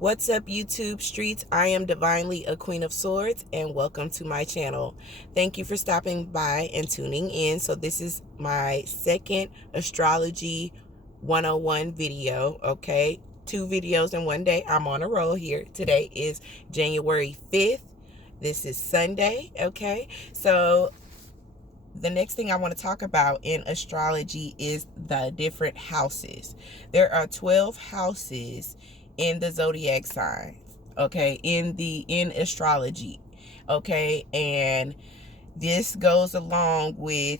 What's up, YouTube streets? I am divinely a Queen of Swords, and welcome to my channel. Thank you for stopping by and tuning in. So this is my second Astrology 101 video, okay? 2 videos in one day. I'm on a roll here. Today is January 5th. This is Sunday, okay? So the next thing I want to talk about in astrology is the different houses. There are 12 houses in the zodiac signs, okay, in astrology, okay, and this goes along with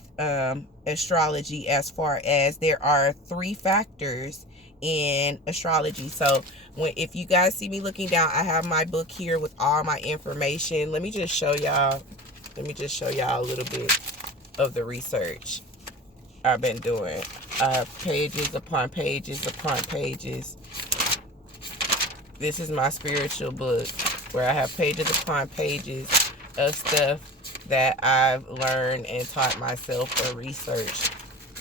astrology as far as there are 3 factors in astrology. So if you guys see me looking down, I have my book here with all my information. Let me just show y'all a little bit of the research I've been doing. Pages upon pages upon pages. This is my spiritual book where I have pages upon pages of stuff that I've learned and taught myself or researched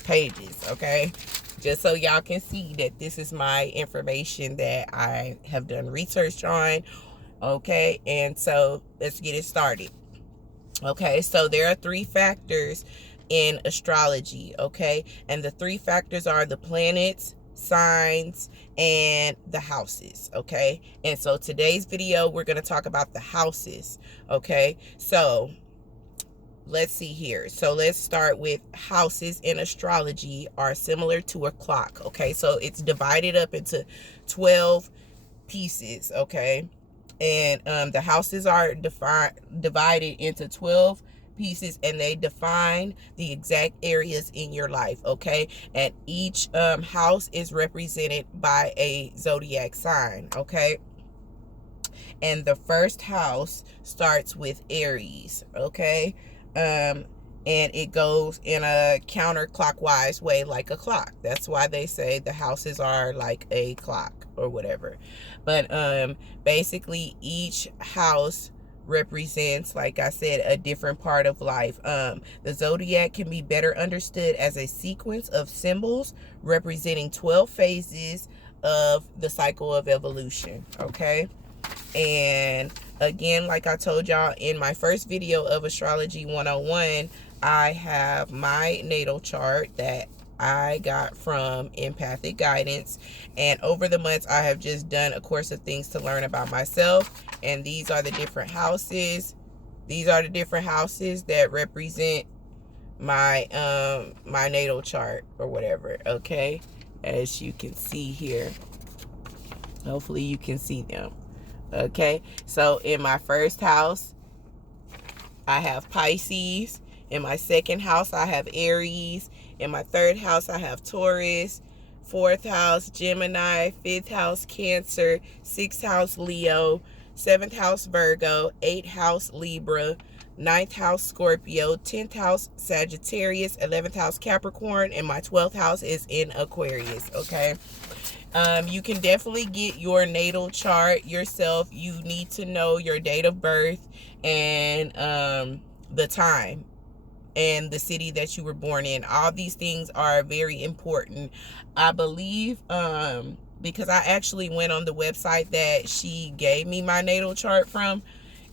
pages, okay? Just so y'all can see that this is my information that I have done research on, okay? And so let's get it started. Okay, so there are 3 factors in astrology, okay? And the 3 factors are the planets, signs, and the houses, okay? And so today's video, we're going to talk about the houses, okay? So let's see here. So let's start with houses in astrology are similar to a clock, okay? So it's divided up into 12 pieces, okay? And the houses are divided into 12 pieces, and they define the exact areas in your life, okay? And each house is represented by a zodiac sign, okay? And the first house starts with Aries, okay? And it goes in a counterclockwise way, like a clock. That's why they say the houses are like a clock or whatever. But basically each house represents, like I said, a different part of life. The zodiac can be better understood as a sequence of symbols representing 12 phases of the cycle of evolution, okay? And again, like I told y'all in my first video of Astrology 101, I have my natal chart that I got from Empathic Guidance. And over the months, I have just done a course of things to learn about myself. And these are the different houses. These are the different houses that represent my my natal chart or whatever, okay? As you can see here. Hopefully you can see them. Okay, so in my first house, I have Pisces. In my second house, I have Aries. In my third house, I have Taurus. Fourth house, Gemini. Fifth house, Cancer. Sixth house, Leo. Seventh house, Virgo. Eighth house, Libra. Ninth house, Scorpio. 10th house, Sagittarius. 11th house, Capricorn. And my 12th house is in Aquarius, okay? You can definitely get your natal chart yourself. You need to know your date of birth and the time and the city that you were born in. All these things are very important. I believe because I actually went on the website that she gave me my natal chart from.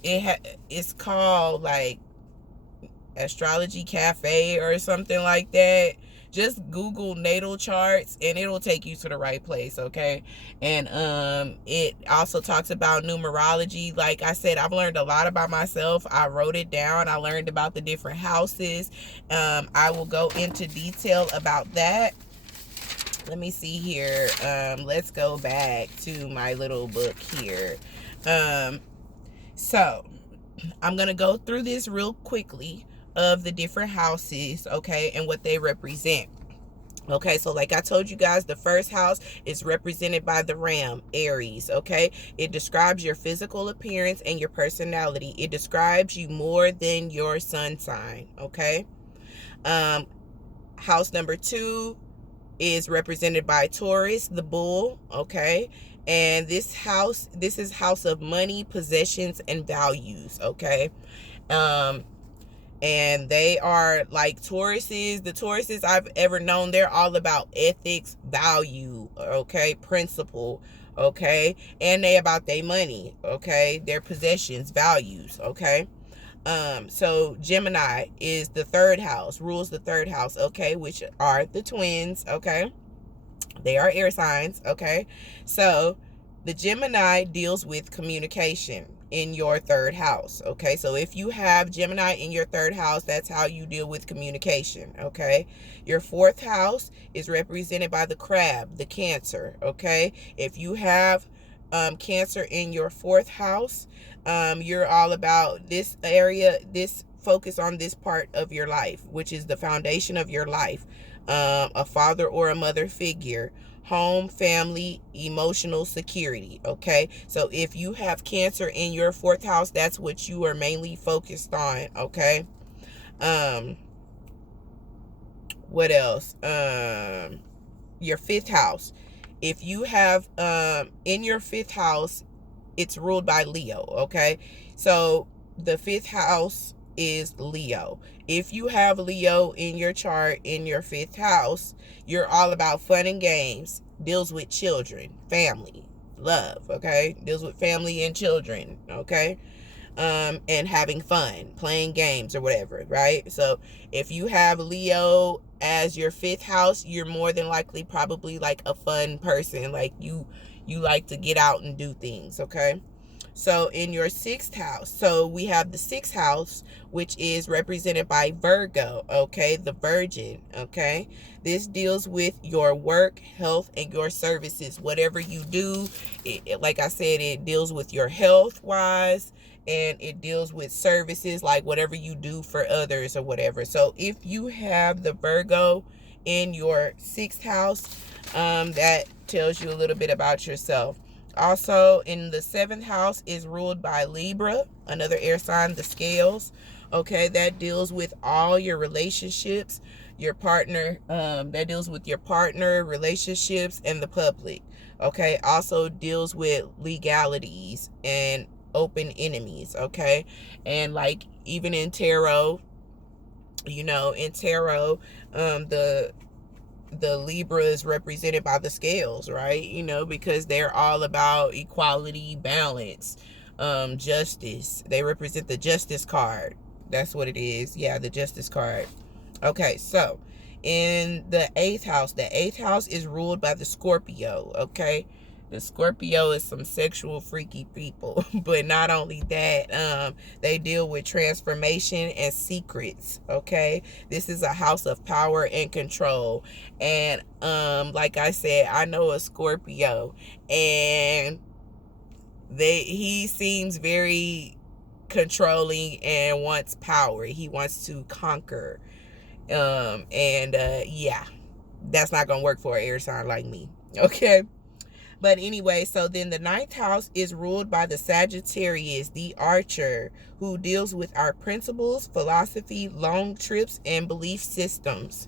It's called like Astrology Cafe or something like that. Just Google natal charts and it'll take you to the right place, okay? And it also talks about numerology. Like I said, I've learned a lot about myself. I wrote it down. I learned about the different houses. I will go into detail about that. Let me see here. Let's go back to my little book here. So I'm gonna go through this real quickly of the different houses, okay, and what they represent. Okay, so like I told you guys, the first house is represented by the ram, Aries, okay? It describes your physical appearance and your personality. It describes you more than your sun sign, okay? House number 2 is represented by Taurus, the bull, okay? And this is house of money, possessions, and values, okay? And they are like Tauruses. The Tauruses I've ever known, they're all about ethics, value, okay, principle, okay? And they about their money, okay? Their possessions, values, okay? So Gemini is the third house, rules the third house, okay, which are the twins, okay? They are air signs, okay? So the Gemini deals with communication in your third house, okay? So if you have Gemini in your third house, that's how you deal with communication, okay? Your fourth house is represented by the crab, the Cancer, okay? If you have Cancer in your fourth house, you're all about this area, this focus on this part of your life, which is the foundation of your life. A father or a mother figure, home, family, emotional security, okay? So if you have Cancer in your fourth house, that's what you are mainly focused on, okay? What else? Your fifth house. If you have in your fifth house, it's ruled by Leo, okay? So the fifth house is Leo. If you have Leo in your chart in your fifth house, you're all about fun and games, deals with children, family, love, okay? Deals with family and children, okay? And having fun, playing games or whatever, right? So if you have Leo as your fifth house, you're more than likely probably like a fun person. Like you like to get out and do things, okay? So in your sixth house, so we have the sixth house, which is represented by Virgo, okay? The Virgin, okay? This deals with your work, health, and your services. Whatever you do, like I said, it deals with your health wise, and it deals with services, like whatever you do for others or whatever. So if you have the Virgo in your sixth house, that tells you a little bit about yourself. Also, in the seventh house is ruled by Libra, another air sign, the scales. Okay, that deals with all your relationships, your partner, that deals with your partner, relationships, and the public. Okay, also deals with legalities and open enemies. Okay, and like even in tarot, in tarot, the Libra is represented by the scales, right? Because they're all about equality, balance, justice. They represent the justice card. That's what it is. Yeah, the justice card. Okay, so in the eighth house is ruled by the Scorpio, okay? The Scorpio is some sexual freaky people, but not only that, they deal with transformation and secrets, okay? This is a house of power and control. And like I said, I know a Scorpio, and he seems very controlling and wants power. He wants to conquer. Yeah, that's not gonna work for an air sign like me, okay? But anyway, so then the ninth house is ruled by the Sagittarius, the Archer, who deals with our principles, philosophy, long trips, and belief systems.